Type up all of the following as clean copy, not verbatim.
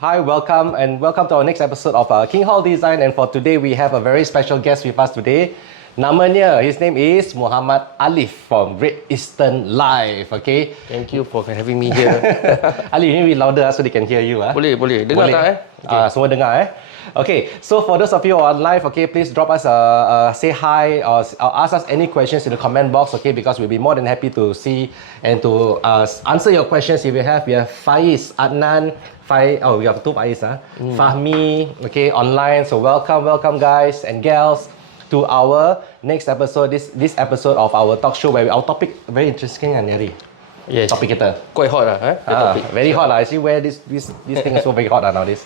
Hi, welcome to our next episode of King Hall Design. And for today, we have a very special guest with us today. Namanya, his name is Muhammad Alif from Great Eastern Live. Okay. Thank you for having me here. Alif, you need to be louder so they can hear you. Boleh. Dengar tak Okay. Semua dengar Okay, so for those of you who are on live, okay, please drop us say hi or ask us any questions in the comment box, okay, because we'll be more than happy to see and to answer your questions if you have. We have Faiz, Adnan, we have two Faiz, Fahmi, okay, online. So welcome guys and gals to our next episode, this episode of our talk show where our topic very interesting and Neri. Yes. Topic kita. Quite hot very hot I see where this thing is so very hot nowadays.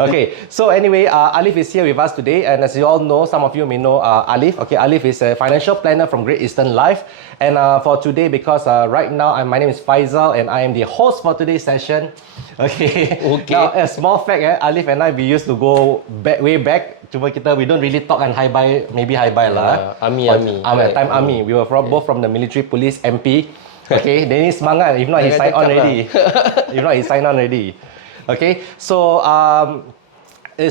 Okay, so anyway, Alif is here with us today, and as you all know, some of you may know Alif. Okay, Alif is a financial planner from Great Eastern Life, and for today, because right now my name is Faisal and I am the host for today's session. Okay. Now a small fact, Alif and I, we used to go way back. Cuma we don't really talk and hi-bye lah. Army. Time army. We were both from the military police MP. Okay, then he's semangat. If not, he signed on already. Okay, so a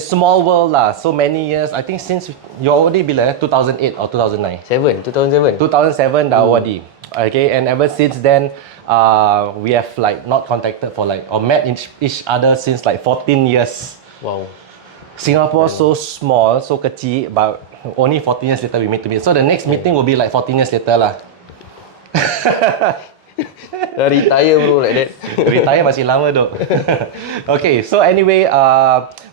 small world lah. So many years. I think since you're already bila 2008 or 2009. 2007. 2007 dah already. Okay, and ever since then, we have like not contacted for or met each other since 14 years. Wow. Singapore so small, so kecil, but only 14 years later we meet. So the next meeting will be 14 years later lah. Retire bro like that. Retire masih lama dok. Okay, so anyway,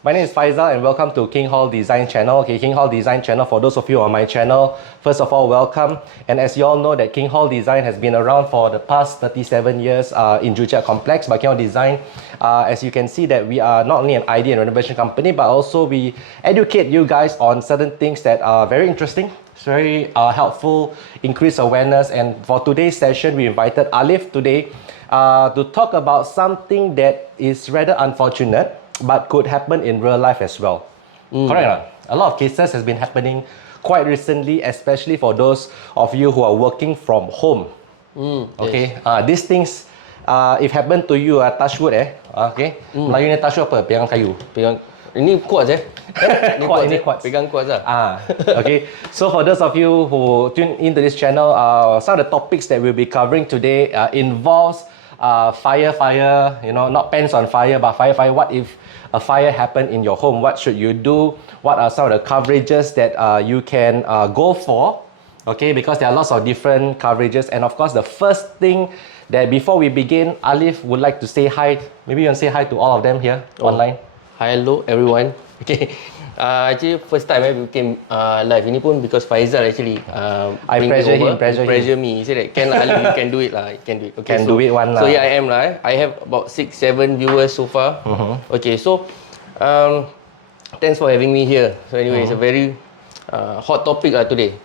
my name is Faisal and welcome to King Hall Design Channel. Okay, King Hall Design Channel, for those of you on my channel, first of all, welcome. And as you all know that King Hall Design has been around for the past 37 years in 𝗔𝗩𝗢𝗜𝗚 complex. But King Hall Design, as you can see that we are not only an idea and renovation company, but also we educate you guys on certain things that are very interesting. It's very helpful, increase awareness, and for today's session, we invited Alif today to talk about something that is rather unfortunate, but could happen in real life as well. Correct or not? A lot of cases has been happening quite recently, especially for those of you who are working from home. Okay, yes. These things, if happen to you, touch wood okay, Melayu ni touch wood apa? Pegang kayu. Ini kuat Ini kuat. Pegang kuat lah. Okay. So for those of you who tune into this channel, some of the topics that we'll be covering today involves fire, not pants on fire, but fire. What if a fire happened in your home? What should you do? What are some of the coverages that you can go for? Okay, because there are lots of different coverages, and of course, the first thing that before we begin, Alif would like to say hi. Maybe you want to say hi to all of them here online. Hello everyone. Okay. Actually first time we came live. Ini pun because Faisal actually I pressure me. He said that can lah, Ali, you can do it lah. You can do it. Okay, do it one lah. So here I am lah. I have about 6-7 viewers so far. Okay, so thanks for having me here. So anyway, it's a very hot topic lah today.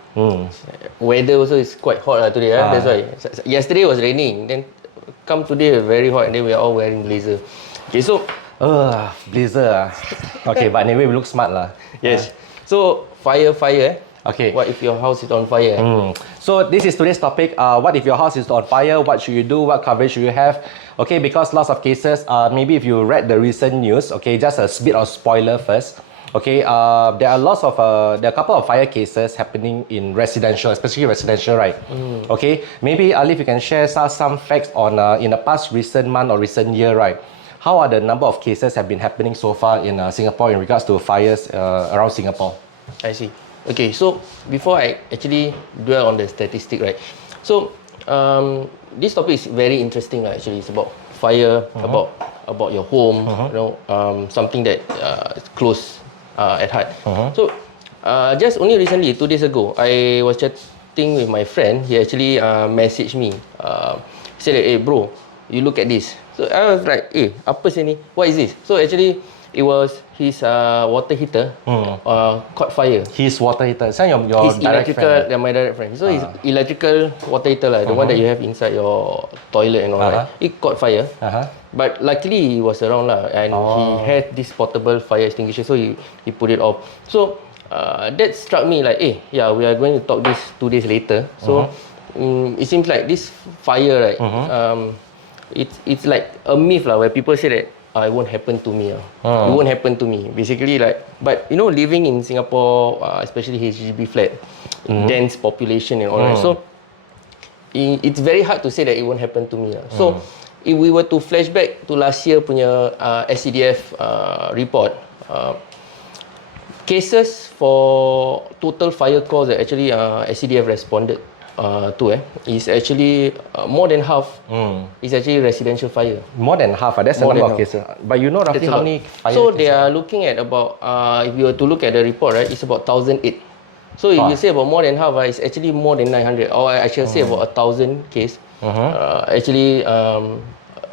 Weather also is quite hot lah today. That's why. Yesterday was raining, then come today very hot, and then we are all wearing blazer. Okay, so blazer. Okay, but anyway, we look smart lah. Yes. So fire. Okay. What if your house is on fire? So this is today's topic. What if your house is on fire? What should you do? What coverage should you have? Okay, because lots of cases. Maybe if you read the recent news. Okay, just a bit of spoiler first. Okay, there are a couple of fire cases happening in residential, especially residential, right? Okay, maybe Alif, you can share some facts on in the past recent month or recent year, right? How are the number of cases have been happening so far in Singapore in regards to fires around Singapore? I see. Okay, so before I actually dwell on the statistic, right? So this topic is very interesting, actually. It's about fire, about your home, something that is close at heart. So just only recently, 2 days ago, I was chatting with my friend. He actually messaged me. He said, "Hey bro, you look at this." So I was like, apa sih ni? What is this? So actually, it was his water heater caught fire. His water heater. So your his direct electrical, friend? My direct friend. So his electrical water heater the one that you have inside your toilet and all that. It caught fire. But luckily he was around and he had this portable fire extinguisher, so he put it off. So that struck me like, we are going to talk this 2 days later. So it seems like this fire, right? It's like a myth where people say that it won't happen to me. It won't happen to me. Basically, like, but you know, living in Singapore, especially HDB flat, dense population and all that. So it's very hard to say that it won't happen to me. So if we were to flashback to last year punya SCDF report, cases for total fire calls that actually SCDF responded to is actually more than half is actually residential fire. More than half, that's a number of cases. But you know roughly how many fire So cases? they are looking at about, if you were to look at the report, right, it's about 1,008. So if you say about more than half, it's actually more than 900. Or I should say about 1,000 case actually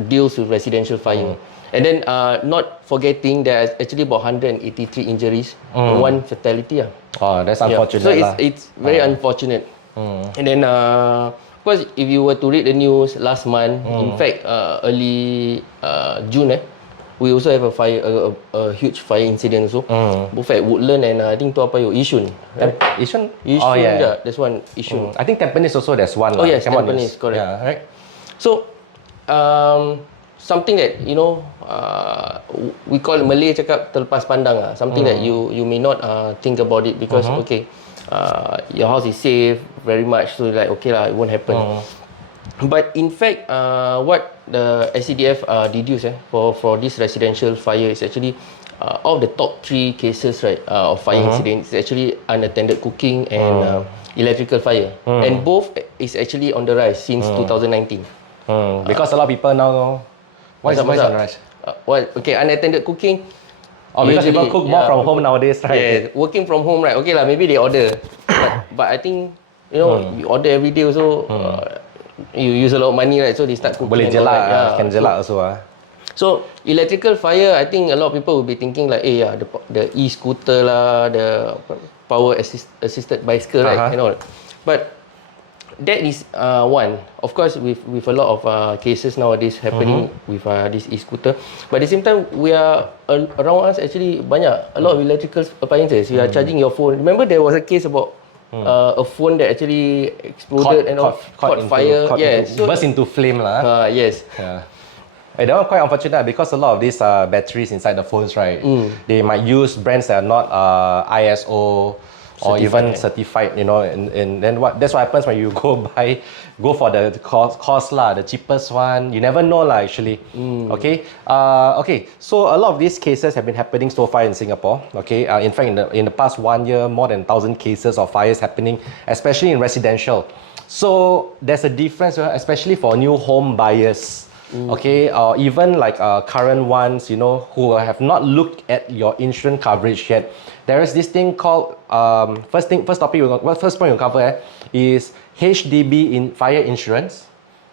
deals with residential fire. And then not forgetting there's actually about 183 injuries, one fatality. Oh, that's unfortunate. So it's very unfortunate. And then of course, if you were to read the news last month, in fact early June, we also have a huge fire incident also. Both at Woodland and I think tu apa Yishun. Right? Yishun? Oh yeah, there's one Yishun. I think Tampines also there's one. Oh yes, Tampines, correct. Yeah, right. So something that you know we call Malay cakap terlepas pandang something that you may not think about it because okay, your house is safe very much, so like okay lah, it won't happen. But in fact, what the SCDF deduced for this residential fire is actually of the top 3 cases, right, of fire incidents is actually unattended cooking and electrical fire, and both is actually on the rise since 2019. Because a lot of people now know why is on the rise. Okay, unattended cooking. Because people cook more from home nowadays, right? Yeah, working from home, right? Okay lah, maybe they order, but I think you know you order every day also. You use a lot of money, right? So they start cooking. Boleh jelak, can jelak also. So electrical fire, I think a lot of people will be thinking like, the e-scooter lah, the power assisted bicycle, right? And all. But that is one. Of course, with a lot of cases nowadays happening with this e-scooter. But at the same time, we are around us actually banyak a lot of electrical appliances. You are charging your phone. Remember there was a case about a phone that actually exploded caught fire. Burst into flame lah. Yes. Yeah. That one quite unfortunate because a lot of these batteries inside the phones, right? They might use brands that are not ISO or even certified, you know, and then that's what happens when you go for the cost lah, the cheapest one. You never know lah actually. Okay. Okay. So a lot of these cases have been happening so far in Singapore. Okay. In fact, in the past 1 year, more than 1,000 cases of fires happening, especially in residential. So there's a difference, especially for new home buyers. Okay, or even like current ones, you know, who have not looked at your insurance coverage yet. There is this thing called first point we'll cover is HDB in fire insurance.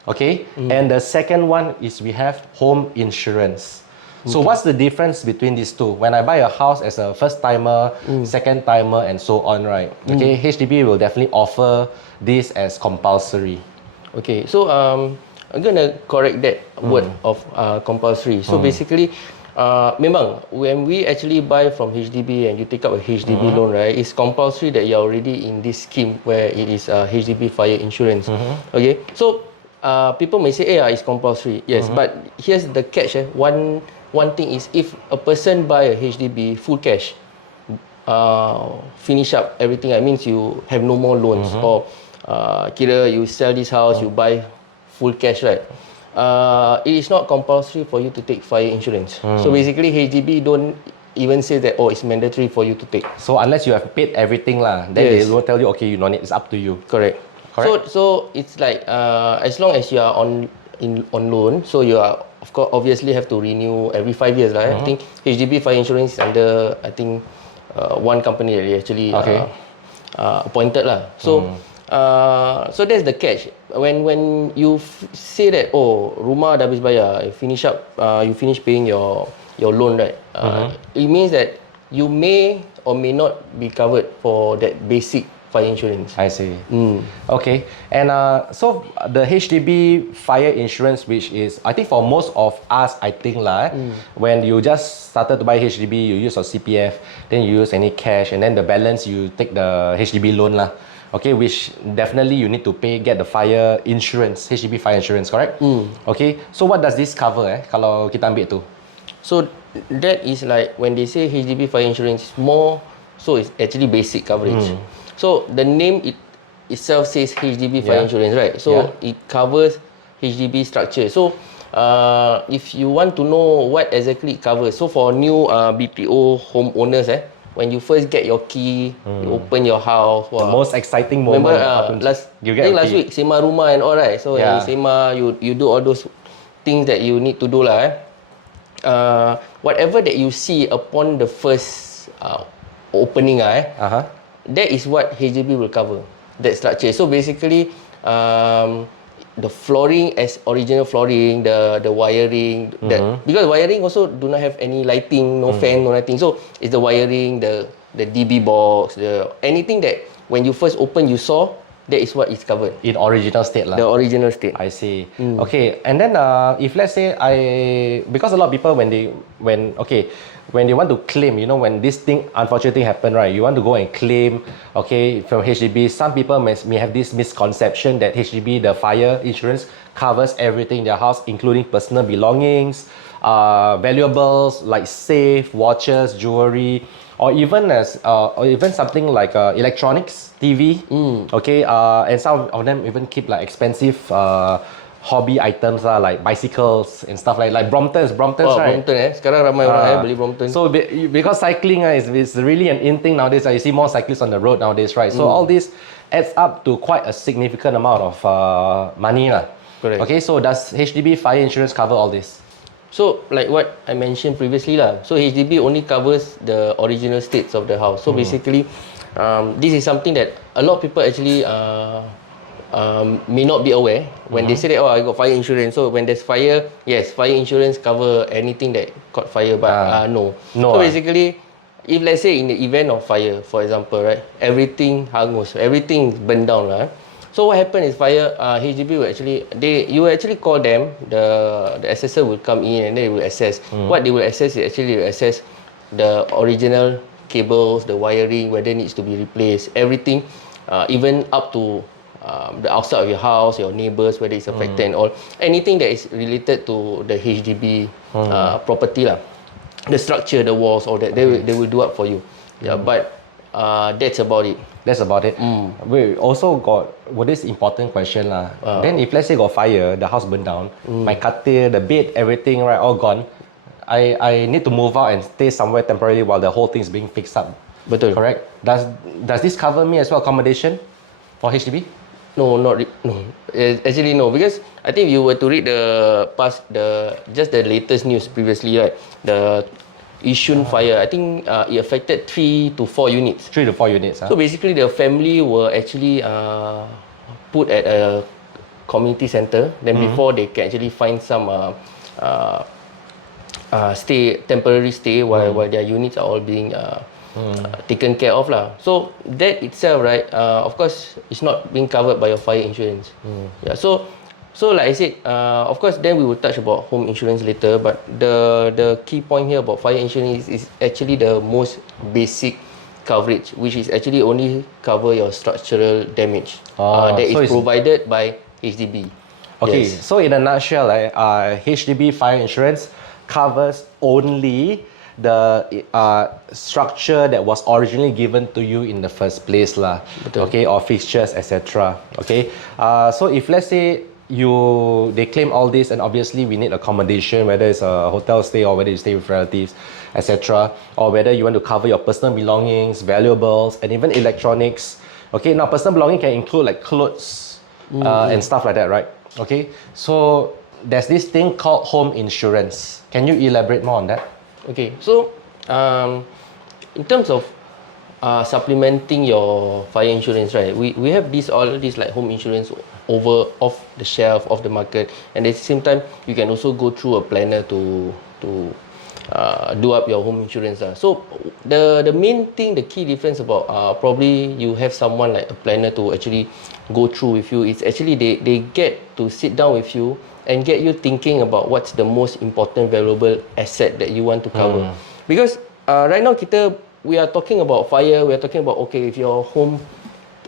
Okay, and the second one is we have home insurance. So what's the difference between these two? When I buy a house as a first timer, second timer, and so on, right? Okay, HDB will definitely offer this as compulsory. Okay, so I'm gonna correct that word of compulsory. So basically, memang when we actually buy from HDB and you take up a HDB loan, right, it's compulsory that you're already in this scheme where it is HDB fire insurance. Okay, so people may say, it's compulsory. Yes, but here's the catch. One thing is if a person buy a HDB full cash, finish up everything, it means you have no more loans, or kira you sell this house, you buy full cash, right? It is not compulsory for you to take fire insurance. So basically, HDB don't even say that it's mandatory for you to take. So unless you have paid everything lah, then they will tell you, okay, you don't need. It's up to you. Correct. So it's like as long as you are on loan, so you are of course obviously have to renew every 5 years lah. I think HDB fire insurance is under one company that they actually appointed lah. So so that's the catch. When you say that rumah dah habis bayar, you finish paying your loan, right? It means that you may or may not be covered for that basic fire insurance. I see. Okay. And so the HDB fire insurance, which is I think for most of us, I think when you just started to buy HDB, you use your CPF, then you use any cash, and then the balance you take the HDB loan lah. Okay, which definitely you need to get the fire insurance, HDB fire insurance, correct? Okay, so what does this cover kalau kita ambil tu? So that is like when they say HDB fire insurance is more, so it's actually basic coverage. So the name itself says HDB fire insurance, right? So it covers HDB structure. So if you want to know what exactly it covers, so for new BPO homeowners, when you first get your key, you open your house. The most exciting moment. Remember last week, sema rumah and all, right? So when you sema, you do all those things that you need to do lah. Whatever that you see upon the first opening, that is what HDB will cover, that structure. So basically, the flooring as original flooring, the wiring, because wiring also do not have any lighting, no fan, no nothing. So it's the wiring, the DB box, anything that when you first open you saw, that is what is covered. In original state lah. The original state. I see. Okay, and then if let's say because a lot of people when they want to claim, you know, when this thing unfortunately happened, right, you want to go and claim, okay, from HDB. Some people may have this misconception that HDB, the fire insurance, covers everything in their house, including personal belongings, valuables like safe, watches, jewelry, or even something like electronics, TV. Okay, and some of them even keep like expensive hobby items like bicycles and stuff like Bromptons, right? Brompton sekarang ramai orang beli Brompton. So because cycling is really an in thing nowadays. You see more cyclists on the road nowadays, right? So all this adds up to quite a significant amount of money lah. Correct. Okay, so does HDB fire insurance cover all this? So like what I mentioned previously lah. So HDB only covers the original states of the house. So basically, this is something that a lot of people actually may not be aware when they say that, oh, I got fire insurance. So when there's fire, yes, fire insurance cover anything that caught fire, but no. So basically, if let's say in the event of fire, for example, right, everything hangus, everything burned down lah. So what happened is fire, HDB will actually, you will actually call them, the assessor will come in and they will assess. What they will assess is actually assess the original cables, the wiring, whether it needs to be replaced, everything, even up to the outside of your house, your neighbors, whether it's affected and all. Anything that is related to the HDB property lah. The structure, the walls, all that, they will do up for you. Yeah, but that's about it. That's about it. We also got this important question lah. Then if let's say got fire, the house burned down, my katil, the bed, everything, right, all gone. I need to move out and stay somewhere temporarily while the whole thing is being fixed up. Betul. Correct? Does this cover me as well, accommodation for HDB? No, no. Actually, no. Because I think if you were to read just the latest news previously, right? The Yishun fire, I think it affected 3 to 4 units. 3 to 4 units. So basically, the family were actually put at a community center. Then before they can actually find some temporary stay while their units are all being taken care of lah. So that itself, right, of course, it's not being covered by your fire insurance. Yeah. So like I said, of course, then we will touch about home insurance later. But the key point here about fire insurance is actually the most basic coverage, which is actually only cover your structural damage that is provided by HDB. Okay, yes. So in a nutshell, HDB fire insurance covers only the structure that was originally given to you in the first place lah. Okay, or fixtures, etc. Okay, so if let's say they claim all this, and obviously we need accommodation, whether it's a hotel stay or whether you stay with relatives, etc., or whether you want to cover your personal belongings, valuables, and even electronics. Okay, now personal belonging can include like clothes and stuff like that, right? Okay, so there's this thing called home insurance. Can you elaborate more on that? Okay, so in terms of supplementing your fire insurance, right, we have all these like home insurance off the shelf, off the market, and at the same time you can also go through a planner to do up your home insurance. So the main thing, the key difference about probably you have someone like a planner to actually go through with you, is actually they get to sit down with you and get you thinking about what's the most important valuable asset that you want to cover. Because right now we are talking about fire, we are talking about, okay, if your home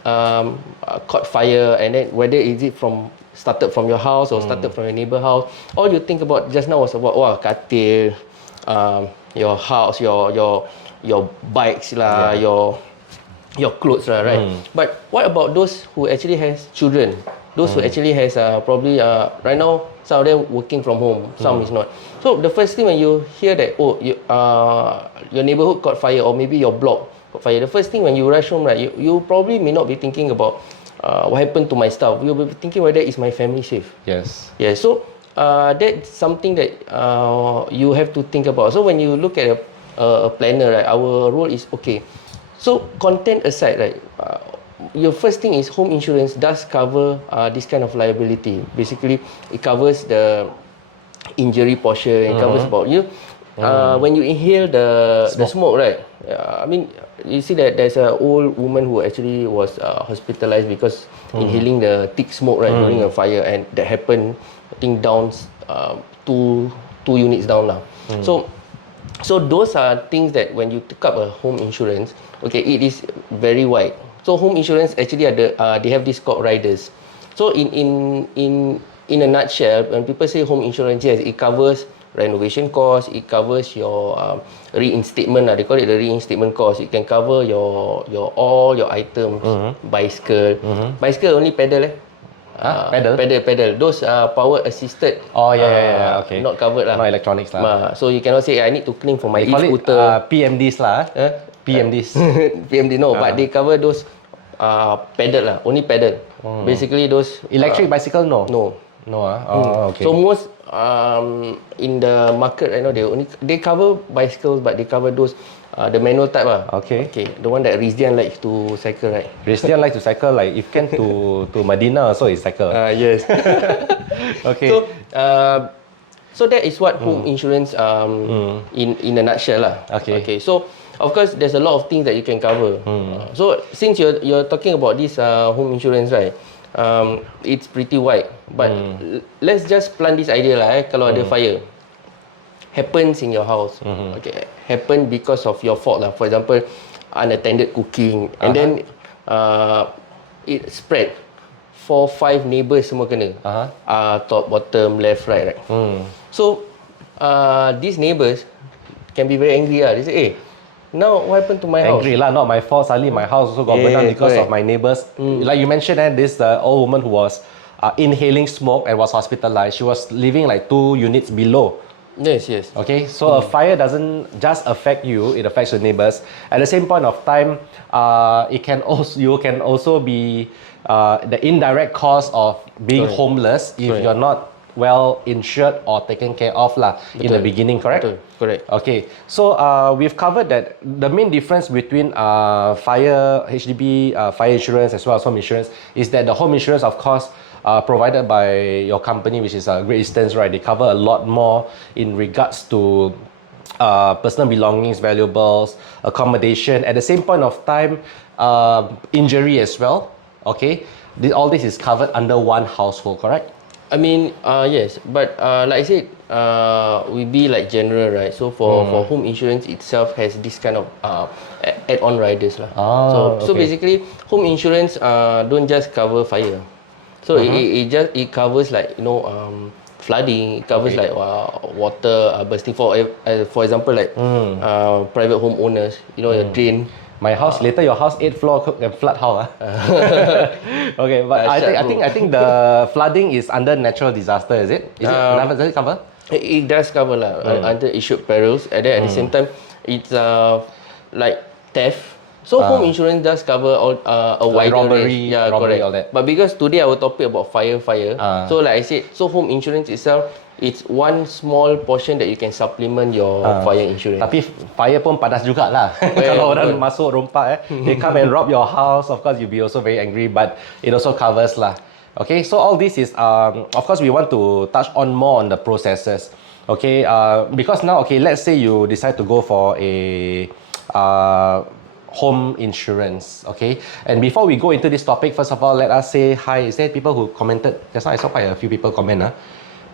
caught fire, and then whether is it started from your house or started from your neighbor house, all you think about just now was about katil, your house, your bikes lah, your clothes lah, right? But what about those who actually has children? Those who actually has probably right now, some of them working from home, some is not. So the first thing when you hear that, oh, your neighborhood caught fire, or maybe your block caught fire, the first thing when you rush home, right, you probably may not be thinking about what happened to my stuff. You'll be thinking whether is my family safe. Yes. Yeah. So that's something that you have to think about. So when you look at a planner, right, our role is okay. So content aside, right, your first thing is home insurance does cover this kind of liability. Basically, it covers the injury portion. It covers about you. When you inhale the smoke, right? I mean, you see that there's an old woman who actually was hospitalized because inhaling the thick smoke, right, during a fire, and that happened, I think, down two units down now. So those are things that when you take up a home insurance, okay, it is very wide. So home insurance actually they have this called riders. So in a nutshell, when people say home insurance, yes, it covers renovation costs, it covers your reinstatement, they call it the reinstatement cost. It can cover your all your items, bicycle. Bicycle only pedal pedal. Those power assisted. Oh yeah. Okay. Not covered lah. Not electronics lah. So you cannot say I need to clean for my e-scooter. PMDs lah. PMDs. PMD no, but they cover those pedal lah, only pedal. Basically those electric bicycle no. No. Okay. So most in the market right now they cover bicycles, but they cover those the manual type lah. Okay. The one that Rizdian likes to cycle, right? Rizdian likes to cycle, like if can to Medina also is cycle. Yes. Okay. So that is what home insurance in a nutshell lah. Okay. So of course there's a lot of things that you can cover. So since you're talking about this home insurance, right? It's pretty wide. But let's just plant this idea lah. Kalau ada fire happens in your house, okay, happen because of your fault lah. For example, unattended cooking, and then it spread. 4-5 neighbours semua kena. Top, bottom, left, right. So these neighbours can be very angry lah. They say, hey, now what happened to my house? Angry lah, not my fault. Suddenly my house also got burned down because of my neighbours. Like you mentioned, this old woman who was inhaling smoke and was hospitalized. She was living like 2 units below. Yes. Okay, so a fire doesn't just affect you; it affects your neighbors. At the same point of time, you can also be the indirect cause of being homeless if you're not well insured or taken care of lah in the beginning. Correct? Correct. Okay, so we've covered that the main difference between HDB fire insurance as well as home insurance is that the home insurance, of course, provided by your company, which is Great Eastern's, right? They cover a lot more in regards to personal belongings, valuables, accommodation. At the same point of time, injury as well. Okay, all this is covered under one household, correct? I mean, yes, but like I said, we be like general, right? So for home insurance itself has this kind of add-on riders lah. So basically, home insurance don't just cover fire. So it covers like flooding. It covers like water bursting. For example, like private home owners, your drain. My house later, your house 8th floor can flood how? Okay, but I think the flooding is under natural disaster. Is it? Does it cover? It does cover lah under issued perils. And then at the same time, it's like theft. So home insurance does cover a wider robbery, range. Yeah, robbery, correct. all that. But because today our topic about fire. So like I said, so home insurance itself, it's one small portion that you can supplement your fire insurance. Tapi fire pun panas juga lah. Kalau orang masuk rompak, they come and rob your house, of course you'll be also very angry, but it also covers lah. Okay, so all this is, of course we want to touch on more on the processes. Okay, because now, okay, let's say you decide to go for a home insurance, okay? And before we go into this topic, first of all, let us say hi. Is there people who commented? Just now I saw quite a few people comment.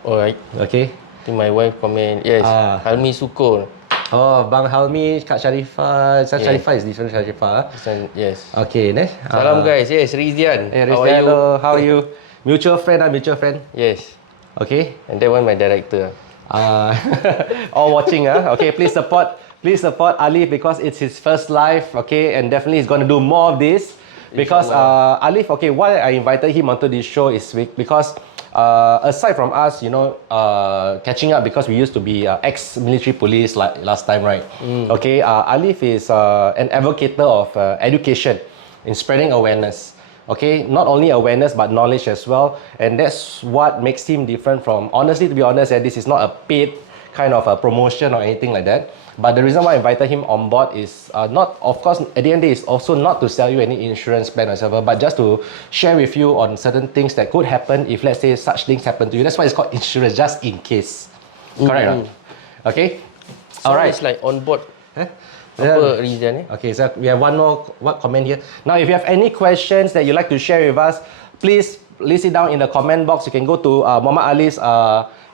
Alright. Okay. I think my wife comment. Yes. Halmi Sukul. Oh, Bang Halmi, Kak Sharifah. Sharifah is different Sharifah. Yes. Okay, next. Salam guys. Yes, Rizdian. Hey, Rizdian, hello. How are you? Mutual friend, mutual friend. Yes. Okay. And that one my director. All watching, okay, please support Alif because it's his first live, okay, and definitely he's going to do more of this because Alif, okay, why I invited him onto this show is because aside from us, you know, catching up because we used to be ex-military police like last time, right? Okay, Alif is an advocate of education in spreading awareness. Okay, not only awareness but knowledge as well, and that's what makes him different from. Honestly, to be honest, this is not a paid kind of a promotion or anything like that. But the reason why I invited him on board is not, of course, at the end of the day, is also not to sell you any insurance plan or whatever, but just to share with you on certain things that could happen if, let's say, such things happen to you. That's why it's called insurance, just in case. Correct? Okay. So all right. It's like on board. Apa reason? Okay, so we have one more comment here. Now, if you have any questions that you'd like to share with us, please list it down in the comment box. You can go to Muhammad Ali's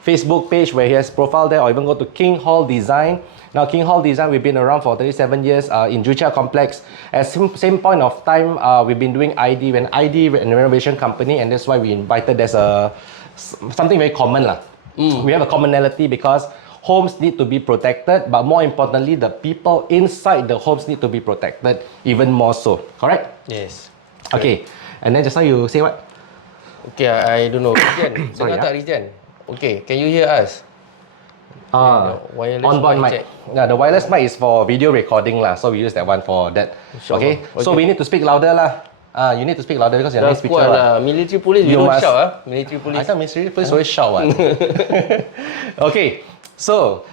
Facebook page where he has profile there, or even go to King Hall Design. Now, King Hall Design, we've been around for 37 years in 𝗔𝗩𝗢𝗜𝗚 complex. At same point of time, we've been doing ID, renovation company, and that's why we invited. There's something very common lah. We have a commonality because homes need to be protected, but more importantly, the people inside the homes need to be protected even more so. Correct? Yes. Okay. And then just now you say what? Okay, I don't know. Rizjan, Sorry, dengar tak Rizjan? Okay, can you hear us? Wireless On-board mic. check. Yeah, the wireless mic is for video recording lah, so we use that one for that. Okay. So we need to speak louder lah. You need to speak louder because you're Dah next speaker kuat lah. lah. Military police, we don't shout Military police. I thought military police always shout one. Okay. So,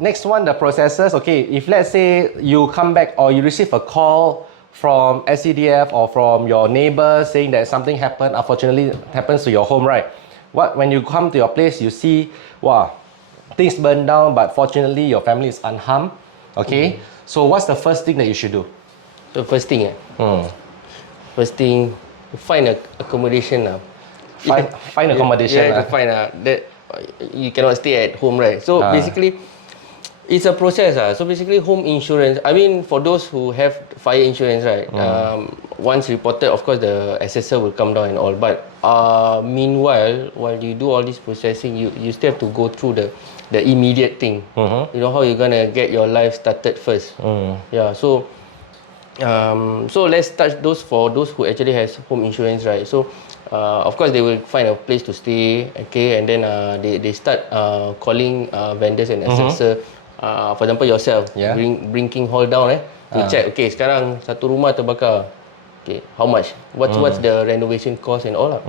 next one, the processes. Okay, if let's say you come back or you receive a call from SCDF or from your neighbor saying that something happened, unfortunately happens to your home, right? When you come to your place, you see, wow, things burned down, but fortunately your family is unharmed. Okay, so what's the first thing that you should do? So first thing first thing, find accommodation lah. Find accommodation. You have to find that you cannot stay at home, right? So basically, it's a process. So basically, home insurance. I mean, for those who have fire insurance, right? Once reported, of course, the assessor will come down and all. But meanwhile, while you do all this processing, you still have to go through the immediate thing. You know how you're gonna get your life started first. Yeah. So let's touch those for those who actually has home insurance, right? So. Of course, they will find a place to stay, okay, and then they start calling vendors and assessor. For example, yourself, bring King Hall down to check. Okay, sekarang satu rumah terbakar. Okay, how much? What's the renovation cost and all lah.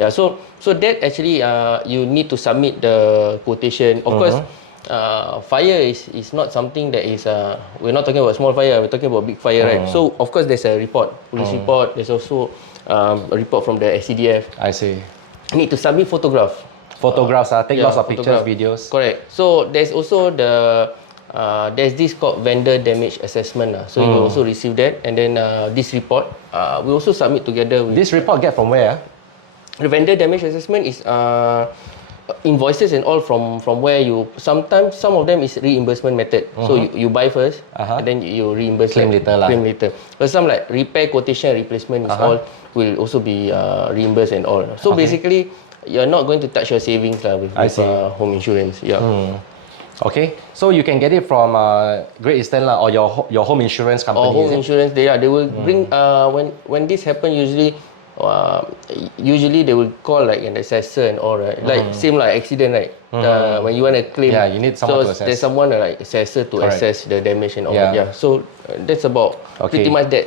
Yeah, so that actually you need to submit the quotation. Of course, fire is not something that is we're not talking about small fire. We're talking about big fire, right? So of course, there's a report, police report. There's also a report from the SCDF. I see. You need to submit photographs. Take lots of pictures, videos. Correct. So there's also there's this called vendor damage assessment. So you also receive that, and then this report we also submit together with. This report get from where? The vendor damage assessment is invoices and all from where you. Sometimes some of them is reimbursement method. So you buy first, and then you reimburse. Claim later lah. Claim later. But some like repair, quotation, replacement is all will also be reimbursed and all. So basically, you're not going to touch your savings with home insurance. Yeah. Okay, so you can get it from Great Eastern or your home insurance company. Or home insurance, they will bring when this happen usually they will call like an assessor and all, right? Like same like accident, right? When you want to claim, you need someone to assess. There's someone like assessor to assess the damage and all. So that's about pretty much that.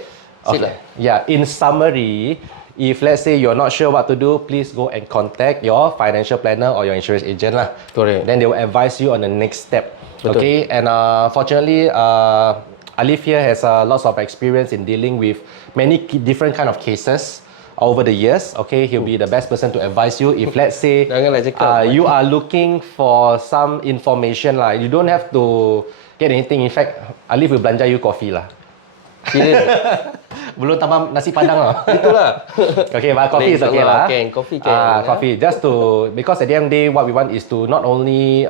Yeah, in summary, if let's say you're not sure what to do, please go and contact your financial planner or your insurance agent lah. Correct. Then they will advise you on the next step. Betul. Okay, and fortunately, Alif here has lots of experience in dealing with many different kind of cases over the years. Okay, he'll be the best person to advise you if let's say you are looking for some information lah. You don't have to get anything. In fact, Alif will belanja you coffee lah. Serius? Belum tambah nasi padang lah. Itulah. Okay, but coffee is okay lah. Can, coffee can. Coffee. Just to, because at the end of the day, what we want is to not only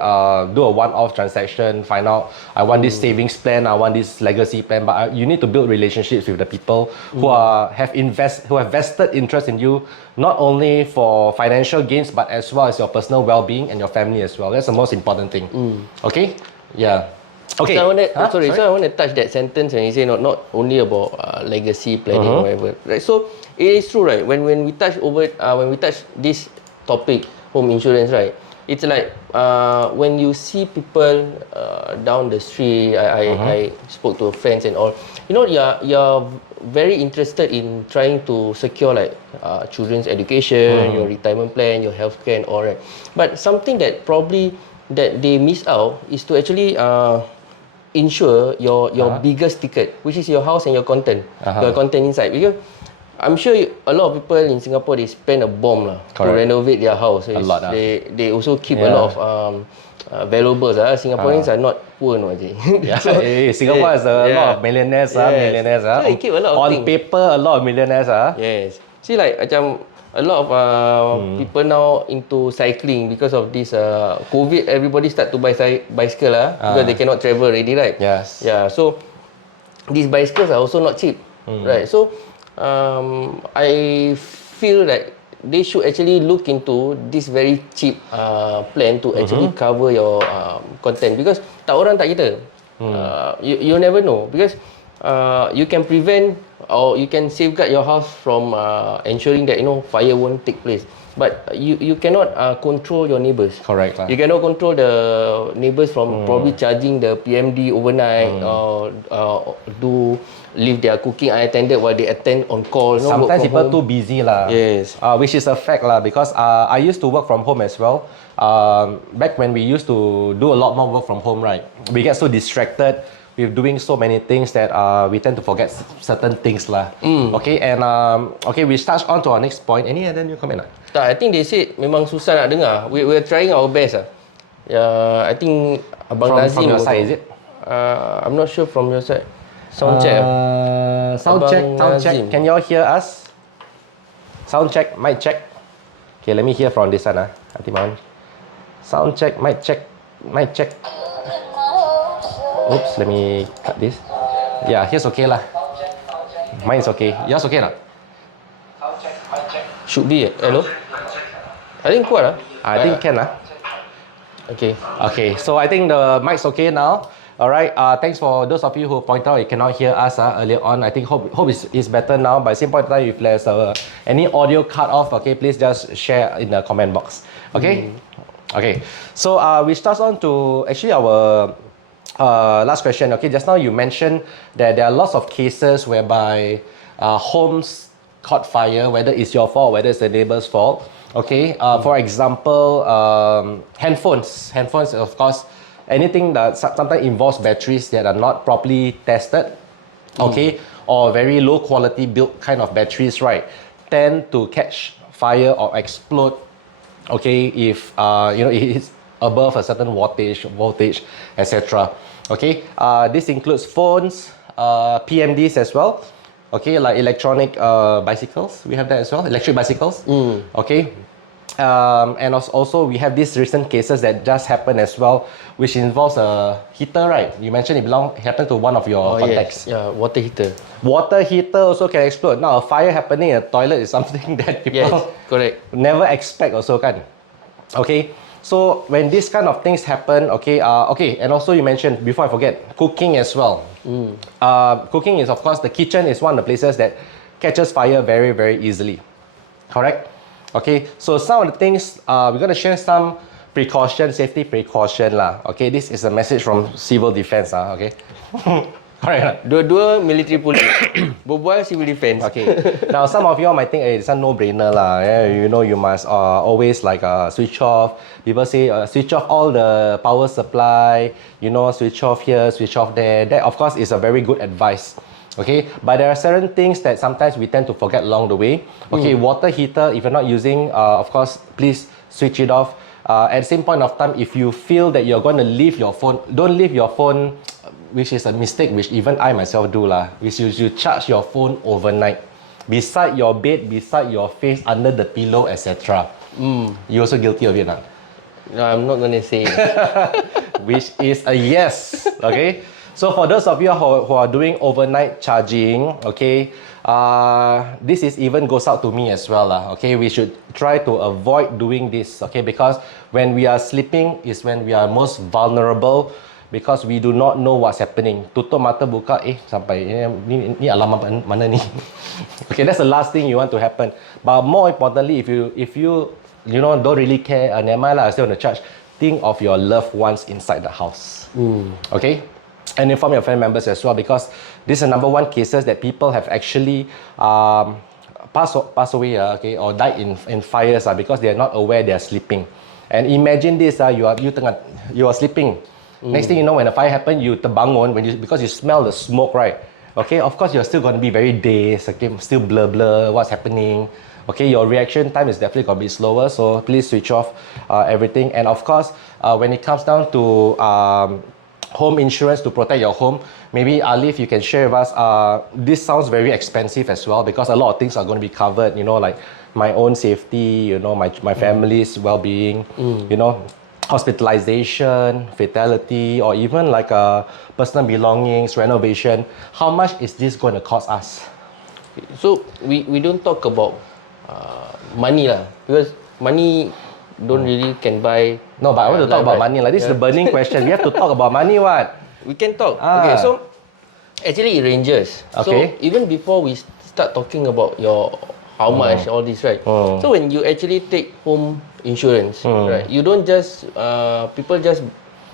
do a one-off transaction, find out, I want this savings plan, I want this legacy plan, but you need to build relationships with the people who have vested interest in you, not only for financial gains, but as well as your personal well-being and your family as well. That's the most important thing. Okay? Yeah. Okay. So I want to touch that sentence when you say not only about legacy planning or whatever. Right. So it is true, right? When we touch this topic, home insurance, right? It's like when you see people down the street. I spoke to friends and all. You know, you're very interested in trying to secure like children's education, your retirement plan, your healthcare, and all, right? But something that probably that they miss out is to actually insure your biggest ticket, which is your house and your content, your content inside. Because I'm sure a lot of people in Singapore, they spend a bomb to renovate their house. A lot. They also keep a lot of valuables. Singaporeans are not poor, no, actually. So, Singapore has a lot of millionaires. So they keep a lot of on things. paper, a lot of millionaires. Yes. See, like macam a lot of people now into cycling because of this COVID. Everybody start to buy bicycle because they cannot travel already, right? Yes. Yeah. So these bicycles are also not cheap, right? So I feel that they should actually look into this very cheap plan to actually cover your content, because tak orang tak kita. You never know, because you can prevent or you can safeguard your house from ensuring that fire won't take place, but you cannot control your neighbors. Correct. You cannot control the neighbors from probably charging the PMD overnight or leave their cooking unattended while they attend on call. Sometimes people too busy lah. Yes. Which is a fact lah, because I used to work from home as well. Back when we used to do a lot more work from home, right? We get so distracted with doing so many things that we tend to forget certain things lah. Okay, and we touch on to our next point. Any other new comment? Tak, I think they said memang susah nak dengar. We're trying our best I think Abang Nazim from your side, is it? I'm not sure from your side. Sound check. Sound check. Can you all hear us? Sound check, mic check. Okay, let me hear from this one. Sound check, mic check, mic check. Oops, let me cut this. Yeah, here's okay lah. Mine's okay. Yours okay not? Should be. Hello? I think kuat lah. I think can lah. Okay. Okay, so I think the mic's okay now. Alright, thanks for those of you who point out you cannot hear us earlier on. I think hope is better now. By same point in time, if there's any audio cut off, okay, please just share in the comment box. Okay? Okay, so we start on to actually our last question. Okay, just now you mentioned that there are lots of cases whereby homes caught fire, whether it's your fault, whether it's the neighbor's fault. Okay, for example, handphones, of course, anything that sometimes involves batteries that are not properly tested, okay, or very low quality built kind of batteries, right, tend to catch fire or explode, okay, if it's above a certain voltage, etc. Okay, this includes phones, PMDs as well. Okay, like electronic bicycles, we have that as well, electric bicycles. Okay, and also we have these recent cases that just happened as well, which involves a heater, right? You mentioned it happened to one of your contacts. Yes. Yeah, water heater. Water heater also can explode. Now, a fire happening in a toilet is something that people never expect also, kan? Okay, so when these kind of things happen, okay, and also you mentioned, before I forget, cooking as well. Cooking is, of course, the kitchen is one of the places that catches fire very, very easily. Correct? Okay, so some of the things, we're going to share some safety precaution lah. Okay, this is a message from civil defense okay. Alright. Dua-dua military police. Berbual civil defense. Okay. Now some of you all might think, hey, it's a no-brainer lah. Yeah, you must always like switch off. People say switch off all the power supply. Switch off here, switch off there. That of course is a very good advice. Okay, but there are certain things that sometimes we tend to forget along the way. Okay, water heater, if you're not using, of course, please switch it off. At the same point of time, if you feel that you're going to leave your phone, don't leave your phone which is a mistake which even I myself do lah, which is you charge your phone overnight beside your bed, beside your face, under the pillow, etc. You also guilty of it, nah? No, I'm not gonna say. Which is a yes. Okay. So for those of you who are doing overnight charging, okay, this is even goes out to me as well lah. Okay, we should try to avoid doing this. Okay, because when we are sleeping is when we are most vulnerable. Because we do not know what's happening. Tutup mata buka, sampai ni alarm mana ni? Okay, that's the last thing you want to happen. But more importantly, if you don't really care, never mind lah, still on the charge. Think of your loved ones inside the house. Okay, and inform your family members as well, because this is the number one cases that people have actually passed away, okay, or died in fires because they are not aware they are sleeping. And imagine this, you are sleeping. Next thing you know, when a fire happens, you terbangun because you smell the smoke, right? Okay, of course you're still going to be very dazed, okay, still blur what's happening. Okay, your reaction time is definitely going to be slower, so please switch off everything. And of course, when it comes down to home insurance to protect your home, maybe Alif, you can share with us, this sounds very expensive as well, because a lot of things are going to be covered, like my own safety, my family's well-being, hospitalization, fatality, or even like personal belongings, renovation. How much is this going to cost us? So we don't talk about money lah, because money don't really can buy. No, but I want to talk about money. This is the burning question. We have to talk about money, what? We can talk. Okay, so actually it ranges. Okay. So even before we start talking about your how much, all this, right? So when you actually take home insurance, right? You don't just people just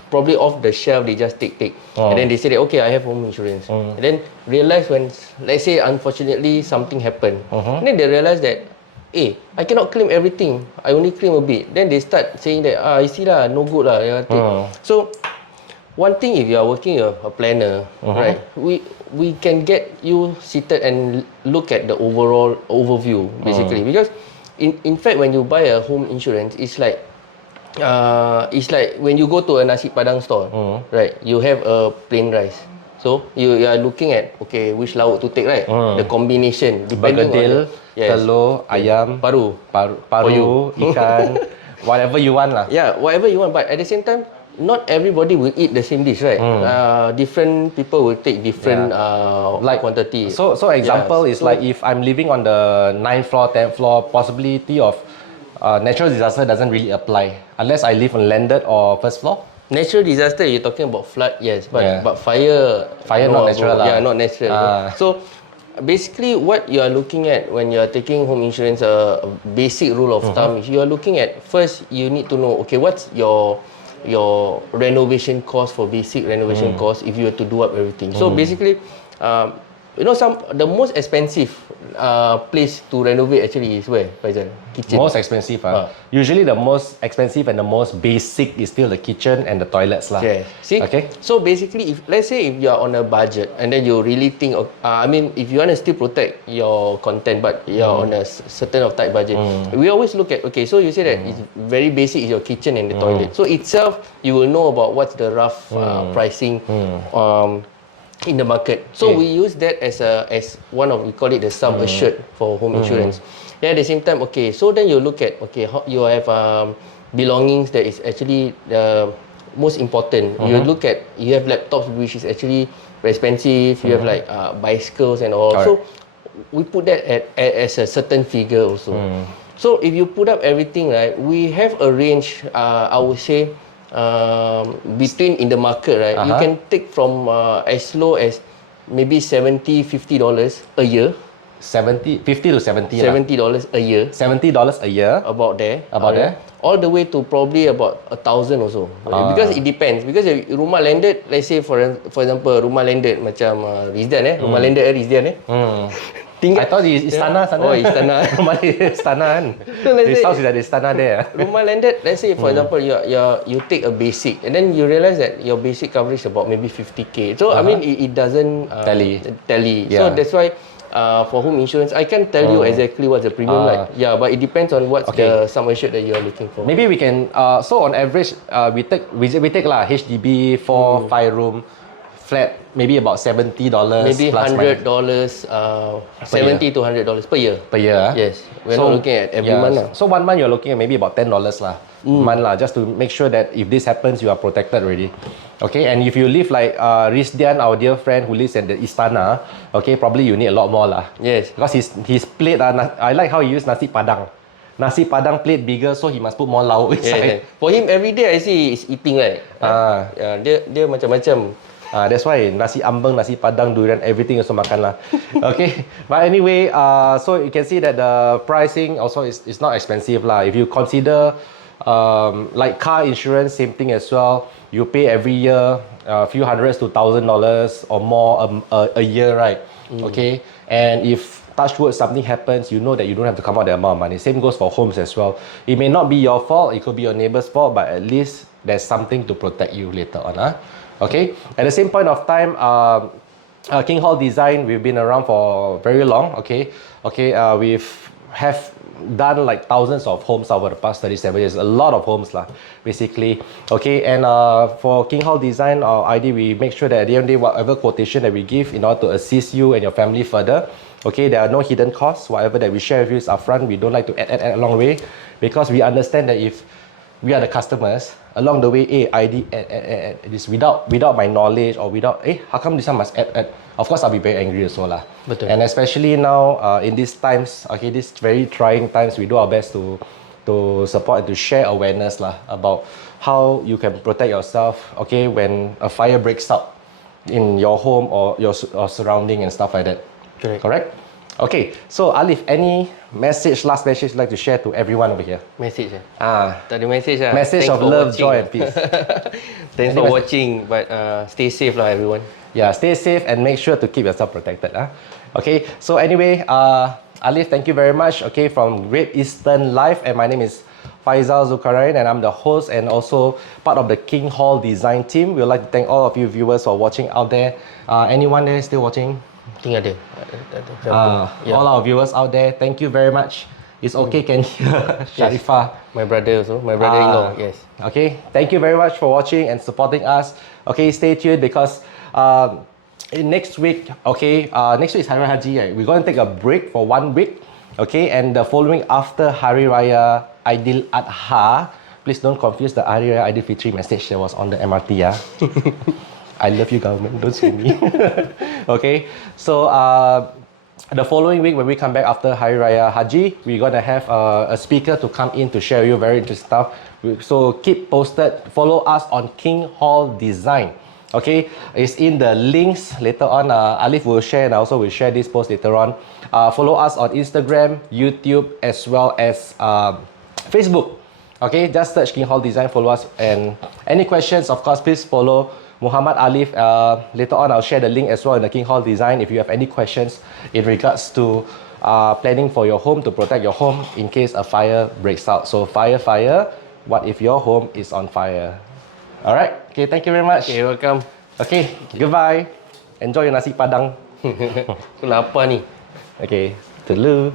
probably off the shelf they just take, and then they say that, okay, I have home insurance, and then realize when, let's say unfortunately something happened, and then they realize that, I cannot claim everything, I only claim a bit. Then they start saying that, I see lah, no good lah. So one thing, if you are working a planner, right, we can get you seated and look at the overall overview, basically. Because in fact, when you buy a home insurance, it's like when you go to a nasi padang store, right, you have a plain rice. So you are looking at, okay, which lauk to take, right? The combination depending Bergedil, on telur, ayam, paru, ikan, whatever you want lah. Yeah, whatever you want. But at the same time, not everybody will eat the same dish, right? Different people will take different quantity. So example is like if I'm living on the 9th floor, 10th floor, possibility of natural disaster doesn't really apply unless I live on landed or first floor. Natural disaster, you're talking about flood, yes, but fire not natural lah. Yeah, not natural. So basically, what you are looking at when you are taking home insurance, a basic rule of thumb is you are looking at, first you need to know, okay, what's your renovation cost for basic renovation cost if you were to do up everything. So basically, the most expensive place to renovate actually is where, Faizal? Kitchen. Most expensive, usually the most expensive and the most basic is still the kitchen and the toilets lah. Yeah. See? Okay. So basically, let's say if you are on a budget and then you really think of, if you want to still protect your content but you're on a certain of tight budget, we always look at, okay, so you say that it's very basic is your kitchen and the toilet. So itself, you will know about what's the rough pricing in the market. So we use that as one of, we call it the sum assured for home insurance. Then at the same time, okay, so then you look at, okay, how you have belongings that is actually the most important. You look at, you have laptops which is actually very expensive, you have like bicycles and all. So we put that as a certain figure also. So if you put up everything, right, we have a range, I would say, between in the market, right, you can take from as low as maybe $50 a year. $50 to $70 $70 a year. $70 a year. About there. All the way to probably about 1,000 also. Because it depends. Because rumah landed, let's say for example, rumah landed macam Rizdan rumah landed Rizdan I thought istana sana. Oh, istana. Rumah istana kan. This house is at istana there. Rumah landed, let's say for example, you take a basic and then you realize that your basic coverage is about maybe 50k. So I mean it doesn't tally. Yeah. So that's why for home insurance, I can't tell you exactly what's the premium like. Yeah, but it depends on what's the sum assured that you are looking for. Maybe we can. So on average, we take lah HDB 4-5 room. flat, maybe about $70 Maybe plus $100, minus 70 to $100 per year. per year. Yes, we're not looking at every month. Lah. So 1 month you're looking at maybe about $10 lah, month lah, just to make sure that if this happens, you are protected already. Okay, and if you live like Rizdian, our dear friend who lives in the Istana, okay, probably you need a lot more lah. Yes. Because his plate, I like how he use nasi padang. Nasi padang plate bigger, so he must put more lauk inside. Yeah. For him, every day I see he's eating right. Dia macam-macam. That's why nasi ambeng, nasi padang, durian, everything also makan lah. Okay, but anyway, so you can see that the pricing also is not expensive lah. If you consider like car insurance, same thing as well. You pay every year a few hundreds to $1,000 or more a year, right? Okay, and if touch wood something happens, you know that you don't have to come out that amount of money. Same goes for homes as well. It may not be your fault, it could be your neighbor's fault, but at least there's something to protect you later on. Okay, at the same point of time, King Hall Design, we've been around for very long. Okay, we've done like thousands of homes over the past 37 years, a lot of homes lah, basically. Okay, and for King Hall Design, our ID, we make sure that at the end of the day, whatever quotation that we give in order to assist you and your family further, okay, there are no hidden costs. Whatever that we share with you is upfront. We don't like to add along the way, because we understand that if we are the customers, along the way, ID add this without my knowledge, or without, how come this one must add? Of course, I'll be very angry also lah. Betul. And especially now, in these times, okay, these very trying times, we do our best to support and to share awareness lah about how you can protect yourself, okay, when a fire breaks out in your home or your surrounding and stuff like that. Correct? Okay, so Alif, any last message you'd like to share to everyone over here? Message tak ada message lah. Message of love, joy and peace. Thanks for watching, but stay safe lah everyone. Yeah, stay safe and make sure to keep yourself protected. Okay, so anyway, Alif, thank you very much. Okay, from Great Eastern Life, and my name is Faizal Zulkarnain, and I'm the host and also part of the King Hall Design team. We'd like to thank all of you viewers for watching out there. Anyone there still watching? I think ada. All our viewers out there, thank you very much. It's okay, can hear Sharifah. My brother also, my brother-in-law, yes. Okay, thank you very much for watching and supporting us. Okay, stay tuned, because next week, okay, next week is Hari Raya Haji, right? We're going to take a break for 1 week, okay, and the following after Hari Raya Aidil Adha, please don't confuse the Hari Raya Aidil Fitri message that was on the MRT. I love you, government, don't sue me. Okay, so the following week, when we come back after Hari Raya Haji, we're going to have a speaker to come in to share with you very interesting stuff. So keep posted, follow us on King Hall Design. Okay, it's in the links later on. Alif will share, and I also will share this post later on. Follow us on Instagram, YouTube, as well as Facebook. Okay, just search King Hall Design, follow us. And any questions, of course, please follow Muhammad Alif. Later on, I'll share the link as well in the King Hall Design if you have any questions in regards to planning for your home, to protect your home in case a fire breaks out. So fire, what if your home is on fire? Alright, okay, thank you very much. Okay, welcome. Okay, goodbye. Enjoy your nasi padang. Aku lapar ni. Okay, toodaloo.